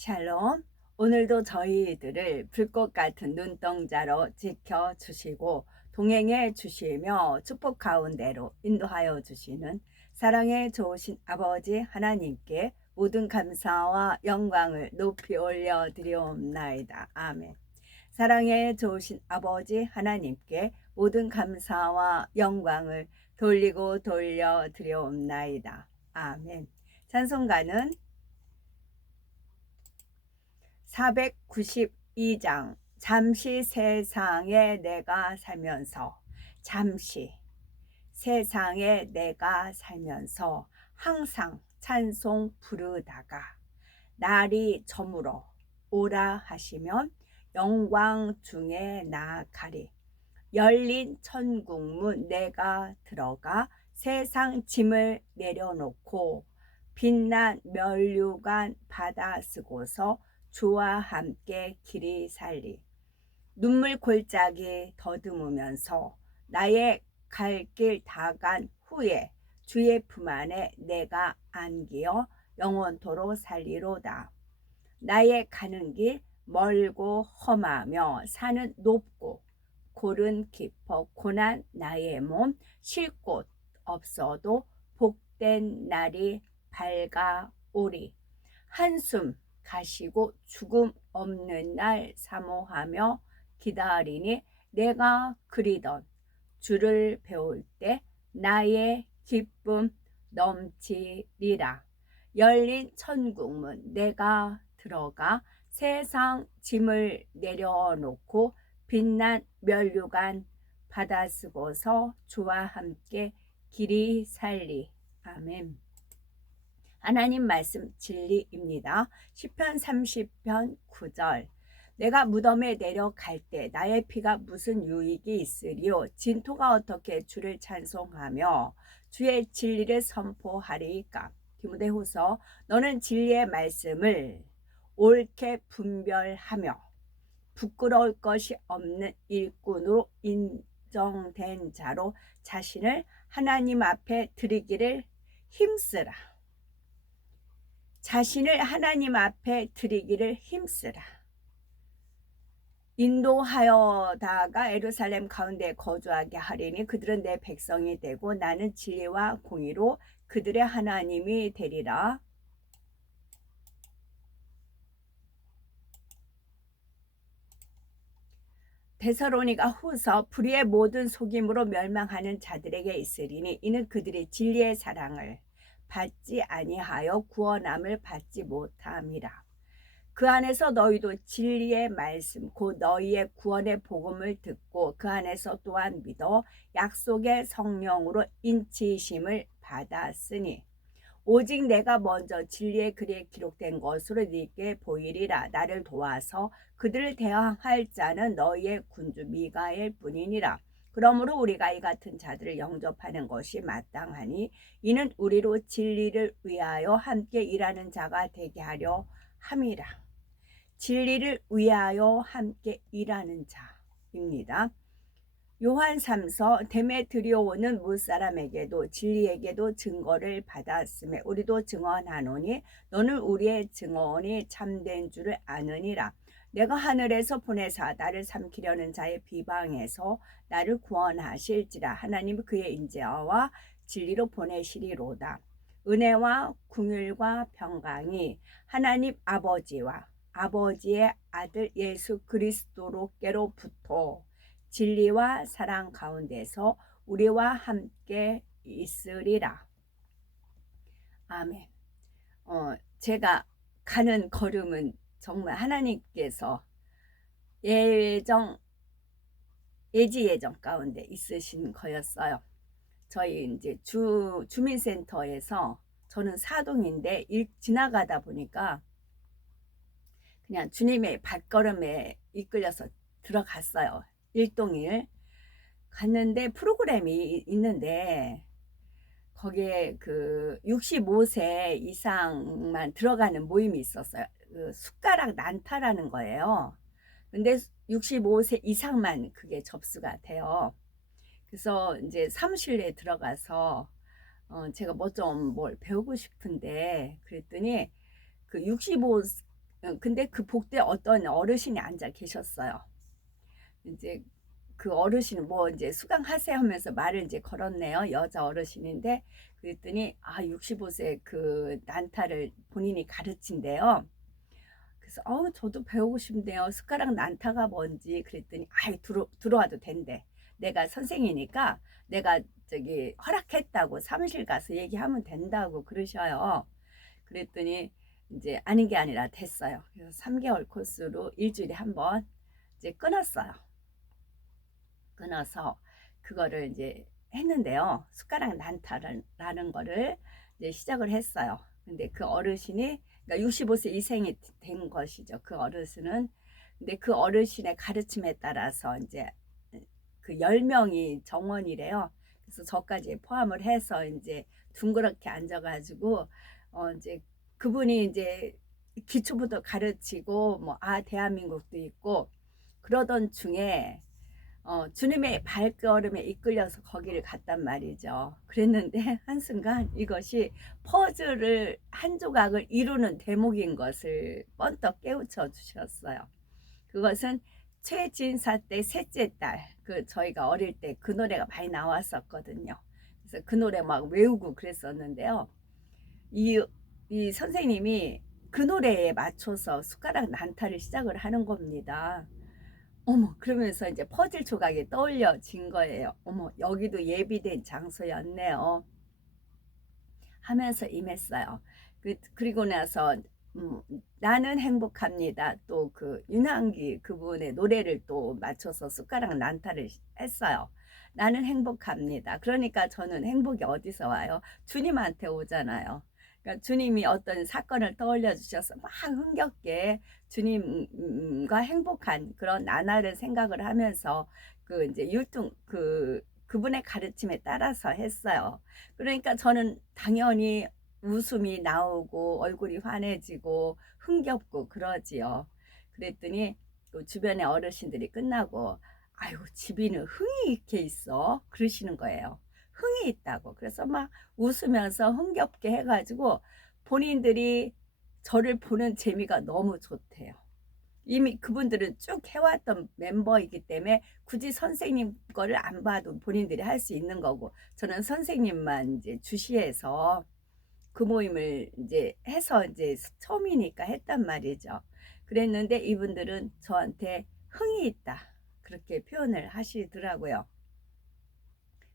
샬롬. 오늘도 저희들을 불꽃 같은 눈동자로 지켜주시고 동행해 주시며 축복 가운데로 인도하여 주시는 사랑의 좋으신 아버지 하나님께 모든 감사와 영광을 높이 올려드리옵나이다. 아멘. 사랑의 좋으신 아버지 하나님께 모든 감사와 영광을 돌리고 돌려드리옵나이다. 아멘. 찬송가는 492장 잠시 세상에 내가 살면서 잠시 세상에 내가 살면서 항상 찬송 부르다가 날이 저물어 오라 하시면 영광 중에 나아가리. 열린 천국문 내가 들어가 세상 짐을 내려놓고 빛난 면류관 받아 쓰고서 주와 함께 길이 살리. 눈물 골짜기 더듬으면서 나의 갈 길 다 간 후에 주의 품 안에 내가 안기어 영원토로 살리로다. 나의 가는 길 멀고 험하며 산은 높고 골은 깊어 고난 나의 몸 쉴 곳 없어도 복된 날이 밝아오리. 한숨 가시고 죽음 없는 날 사모하며 기다리니 내가 그리던 주를 배울 때 나의 기쁨 넘치리라. 열린 천국문 내가 들어가 세상 짐을 내려놓고 빛난 면류관 받아 쓰고서 주와 함께 길이 살리. 아멘. 하나님 말씀 진리입니다. 시편 30편 9절. 내가 무덤에 내려갈 때 나의 피가 무슨 유익이 있으리요. 진토가 어떻게 주를 찬송하며 주의 진리를 선포하리까. 디모데후서 너는 진리의 말씀을 옳게 분별하며 부끄러울 것이 없는 일꾼으로 인정된 자로 자신을 하나님 앞에 드리기를 힘쓰라. 자신을 하나님 앞에 드리기를 힘쓰라. 인도하여다가 예루살렘 가운데 거주하게 하리니 그들은 내 백성이 되고 나는 진리와 공의로 그들의 하나님이 되리라. 데살로니가 후서 불의의 모든 속임으로 멸망하는 자들에게 있으리니 이는 그들이 진리의 사랑을 받지 아니하여 구원함을 받지 못함이라. 그 안에서 너희도 진리의 말씀 곧 너희의 구원의 복음을 듣고 그 안에서 또한 믿어 약속의 성령으로 인치심을 받았으니 오직 내가 먼저 진리의 글에 기록된 것으로 네게 보이리라. 나를 도와서 그들을 대항할 자는 너희의 군주 미가엘 뿐이니라. 그러므로 우리가 이 같은 자들을 영접하는 것이 마땅하니 이는 우리로 진리를 위하여 함께 일하는 자가 되게 하려 함이라. 진리를 위하여 함께 일하는 자입니다. 요한 3서 데메트리오는 무사람에게도 진리에게도 증거를 받았음에 우리도 증언하노니 너는 우리의 증언이 참된 줄을 아느니라. 내가 하늘에서 보내사 나를 삼키려는 자의 비방에서 나를 구원하실지라. 하나님 그의 인자와 진리로 보내시리로다. 은혜와 긍휼과 평강이 하나님 아버지와 아버지의 아들 예수 그리스도로께로부터 진리와 사랑 가운데서 우리와 함께 있으리라. 아멘. 제가 가는 걸음은 정말 하나님께서 예지 예정 가운데 있으신 거였어요. 저희 이제 주민센터에서 저는 사동인데 지나가다 보니까 그냥 주님의 발걸음에 이끌려서 들어갔어요. 일동일 갔는데 프로그램이 있는데 거기에 그 65세 이상만 들어가는 모임이 있었어요. 그 숟가락 난타라는 거예요. 근데 65세 이상만 그게 접수가 돼요. 그래서 이제 사무실에 들어가서 제가 뭘 배우고 싶은데 그랬더니 그 65 근데 그 복도에 어떤 어르신이 앉아 계셨어요. 이제 그 어르신은 뭐 이제 수강하세요 하면서 말을 이제 걸었네요. 여자 어르신인데 그랬더니 65세 그 난타를 본인이 가르친대요. 그래서 저도 배우고 싶네요. 숟가락 난타가 뭔지 그랬더니 들어와도 된대. 내가 선생이니까 내가 저기 허락했다고 사무실 가서 얘기하면 된다고 그러셔요. 그랬더니 이제 아닌 게 아니라 됐어요. 그래서 3개월 코스로 일주일에 한 번 이제 끊었어요. 끊어서 그거를 이제 했는데요. 숟가락 난타라는 거를 이제 시작을 했어요. 근데 그 어르신이 그러니까 65세 이생이 된 것이죠. 그 어르신은. 근데 그 어르신의 가르침에 따라서 이제 그 10명이 정원이래요. 그래서 저까지 포함을 해서 이제 둥그렇게 앉아가지고 이제 그분이 이제 기초부터 가르치고 뭐 대한민국도 있고 그러던 중에 주님의 발걸음에 이끌려서 거기를 갔단 말이죠. 그랬는데 한순간 이것이 퍼즐을 한 조각을 이루는 대목인 것을 번떡 깨우쳐 주셨어요. 그것은 최진사 때 셋째 딸, 그 저희가 어릴 때 그 노래가 많이 나왔었거든요. 그래서 그 노래 막 외우고 그랬었는데요. 이, 이 선생님이 그 노래에 맞춰서 숟가락 난타를 시작을 하는 겁니다. 어머, 그러면서 이제 퍼즐 조각이 떠올려진 거예요. 어머, 여기도 예비된 장소였네요. 하면서 임했어요. 그리고 나서 음, 나는 행복합니다. 또 그 윤항기 그분의 노래를 또 맞춰서 숟가락 난타를 했어요. 나는 행복합니다. 그러니까 저는 행복이 어디서 와요? 주님한테 오잖아요. 그러니까 주님이 어떤 사건을 떠올려 주셔서 막 흥겹게 주님과 행복한 그런 나날을 생각을 하면서 그 이제 그분의 가르침에 따라서 했어요. 그러니까 저는 당연히 웃음이 나오고 얼굴이 환해지고 흥겹고 그러지요. 그랬더니 그 주변의 어르신들이 끝나고 아유 집이는 흥이 이렇게 있어 그러시는 거예요. 흥이 있다고. 그래서 막 웃으면서 흥겹게 해가지고 본인들이 저를 보는 재미가 너무 좋대요. 이미 그분들은 쭉 해왔던 멤버이기 때문에 굳이 선생님 거를 안 봐도 본인들이 할 수 있는 거고 저는 선생님만 이제 주시해서 그 모임을 이제 해서 이제 처음이니까 했단 말이죠. 그랬는데 이분들은 저한테 흥이 있다 그렇게 표현을 하시더라고요.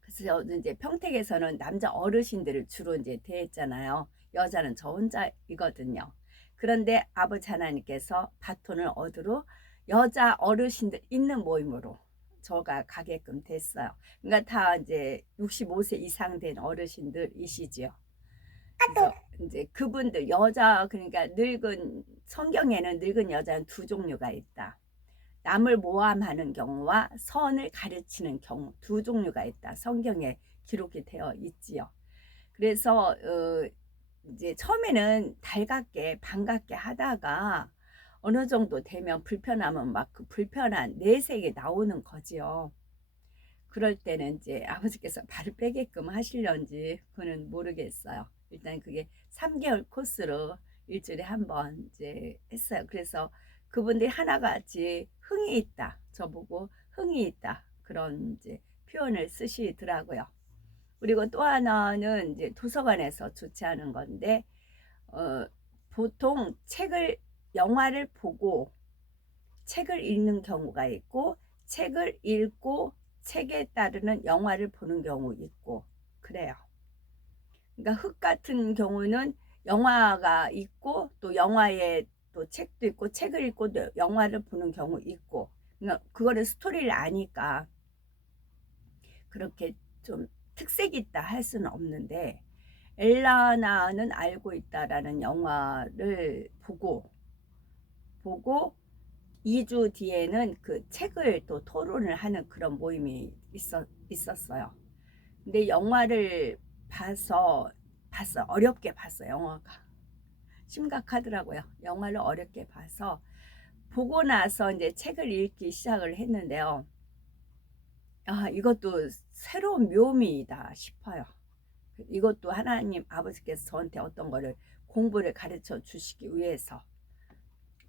그래서 저는 이제 평택에서는 남자 어르신들을 주로 이제 대했잖아요. 여자는 저 혼자이거든요. 그런데 아버지 하나님께서 바톤을 얻으러 여자 어르신들 있는 모임으로 저가 가게끔 됐어요. 그러니까 다 이제 65세 이상 된 어르신들이시지요. 그래서 이제 그분들 여자 그러니까 늙은 성경에는 늙은 여자는 두 종류가 있다. 남을 모함하는 경우와 선을 가르치는 경우 두 종류가 있다. 성경에 기록이 되어 있지요. 그래서 이제 처음에는 달갑게 반갑게 하다가 어느 정도 되면 불편하면 막 그 불편한 내색이 나오는 거지요. 그럴 때는 이제 아버지께서 발을 빼게끔 하시려는지 그거는 모르겠어요. 일단 그게 3개월 코스로 일주일에 한 번 이제 했어요. 그래서 그분들이 하나같이 흥이 있다. 저보고 흥이 있다. 그런 이제 표현을 쓰시더라고요. 그리고 또 하나는 이제 도서관에서 주최하는 건데, 어, 보통 영화를 보고 책을 읽는 경우가 있고, 책을 읽고 책에 따르는 영화를 보는 경우 있고, 그래요. 그러니까 흑 같은 경우는 영화가 있고 또 영화에 또 책도 있고 책을 읽고 또 영화를 보는 경우 있고 그러니까 그거를 스토리를 아니까 그렇게 좀 특색 있다 할 수는 없는데 엘라나는 알고 있다라는 영화를 보고 2주 뒤에는 그 책을 또 토론을 하는 그런 모임이 있었어요. 근데 영화를 봤어. 어렵게 봤어, 영화가. 심각하더라고요. 영화를 어렵게 봐서. 보고 나서 이제 책을 읽기 시작을 했는데요. 이것도 새로운 묘미이다 싶어요. 이것도 하나님 아버지께서 저한테 어떤 거를 공부를 가르쳐 주시기 위해서.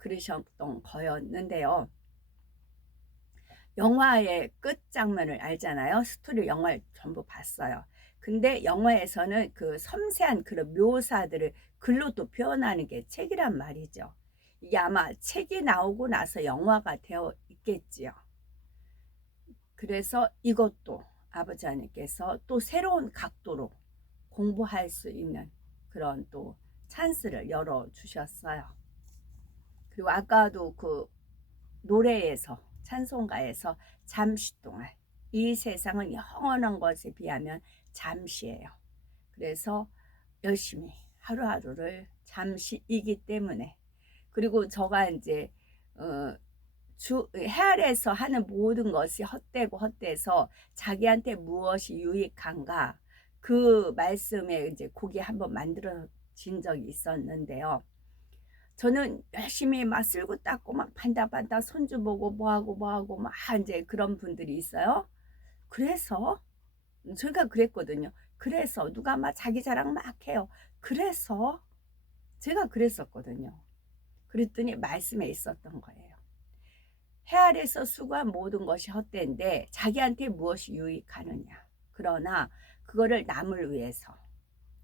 그러셨던 거였는데요. 영화의 끝장면을 알잖아요. 스토리 영화를 전부 봤어요. 근데 영화에서는 그 섬세한 그런 묘사들을 글로 또 표현하는 게 책이란 말이죠. 이게 아마 책이 나오고 나서 영화가 되어 있겠지요. 그래서 이것도 아버지 하나님께서 또 새로운 각도로 공부할 수 있는 그런 또 찬스를 열어주셨어요. 그리고 아까도 그 노래에서 찬송가에서 잠시 동안, 이 세상은 영원한 것에 비하면 잠시예요. 그래서 열심히 하루하루를 잠시이기 때문에, 그리고 저가 이제 해 아래에서 하는 모든 것이 헛되고 헛돼서 자기한테 무엇이 유익한가, 그 말씀에 이제 곡이 한번 만들어진 적이 있었는데요. 저는 열심히 막 쓸고 닦고 막 반다반다 손주 보고 뭐하고 막 이제 그런 분들이 있어요. 그래서 제가 그랬거든요. 그래서 누가 막 자기 자랑 막 해요. 그래서 제가 그랬었거든요. 그랬더니 말씀에 있었던 거예요. 해 아래서 수고한 모든 것이 헛된데 자기한테 무엇이 유익하느냐. 그러나 그거를 남을 위해서,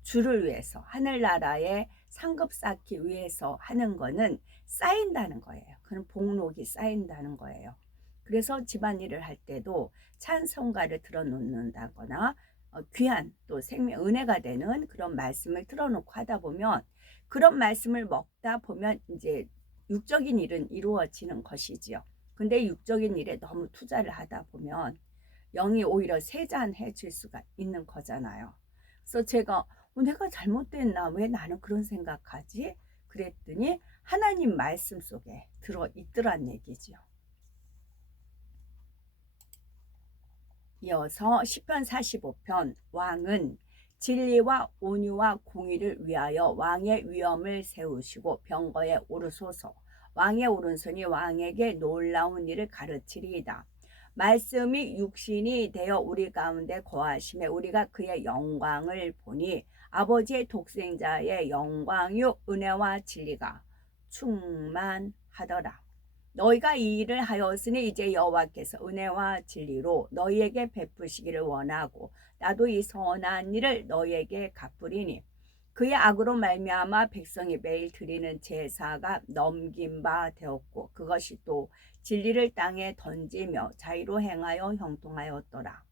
주를 위해서, 하늘나라에 상급 쌓기 위해서 하는 거는 쌓인다는 거예요. 그런 복록이 쌓인다는 거예요. 그래서 집안일을 할 때도 찬송가를 틀어놓는다거나 귀한 또 생명 은혜가 되는 그런 말씀을 틀어놓고 하다 보면, 그런 말씀을 먹다 보면 이제 육적인 일은 이루어지는 것이지요. 근데 육적인 일에 너무 투자를 하다 보면 영이 오히려 세잔해질 수가 있는 거잖아요. 그래서 제가 내가 잘못됐나? 왜 나는 그런 생각하지? 그랬더니 하나님 말씀 속에 들어있더란 얘기지요. 이어서 시편 45편, 왕은 진리와 온유와 공의를 위하여 왕의 위엄을 세우시고 병거에 오르소서. 왕의 오른손이 왕에게 놀라운 일을 가르치리이다. 말씀이 육신이 되어 우리 가운데 거하심에 우리가 그의 영광을 보니 아버지의 독생자의 영광요 은혜와 진리가 충만하더라. 너희가 이 일을 하였으니 이제 여호와께서 은혜와 진리로 너희에게 베푸시기를 원하고 나도 이 선한 일을 너희에게 갚으리니, 그의 악으로 말미암아 백성이 매일 드리는 제사가 넘긴 바 되었고 그것이 또 진리를 땅에 던지며 자유로 행하여 형통하였더라.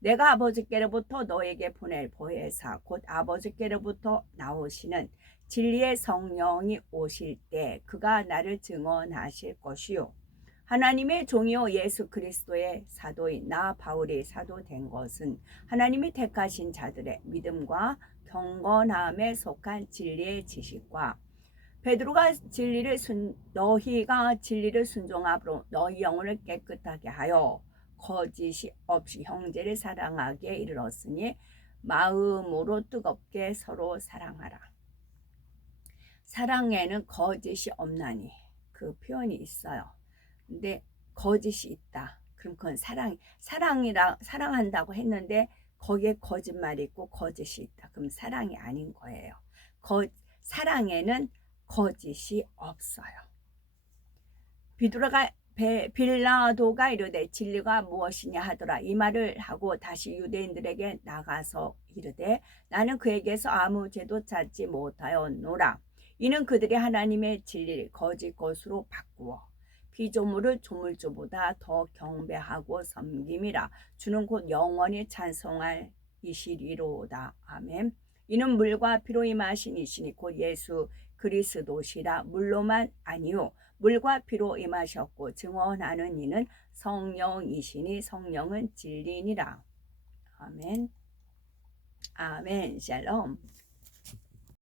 내가 아버지께로부터 너에게 보낼 보혜사 곧 아버지께로부터 나오시는 진리의 성령이 오실 때 그가 나를 증언하실 것이요 하나님의 종이요 예수 그리스도의 사도인 나 바울이 사도 된 것은 하나님이 택하신 자들의 믿음과 경건함에 속한 진리의 지식과 베드로가 너희가 진리를 순종함으로 너희 영혼을 깨끗하게 하여 거짓이 없이 형제를 사랑하게 이르렀으니 마음으로 뜨겁게 서로 사랑하라. 사랑에는 거짓이 없나니, 그 표현이 있어요. 근데 거짓이 있다. 그럼 그건 사랑한다고 했는데 거기에 거짓말이 있고 거짓이 있다. 그럼 사랑이 아닌 거예요. 사랑에는 거짓이 없어요. 빌라도가 이르되 진리가 무엇이냐 하더라. 이 말을 하고 다시 유대인들에게 나가서 이르되 나는 그에게서 아무 죄도 찾지 못하였노라. 이는 그들이 하나님의 진리를 거짓 것으로 바꾸어 피조물을 조물주보다 더 경배하고 섬김이라. 주는 곧 영원히 찬송할 이시리로다. 아멘. 이는 물과 피로 임하신 이시니 곧 예수 그리스도시라. 물로만 아니요 물과 피로 임하셨고 증언하는 이는 성령이시니 성령은 진리니라. 아멘. 아멘. 샬롬.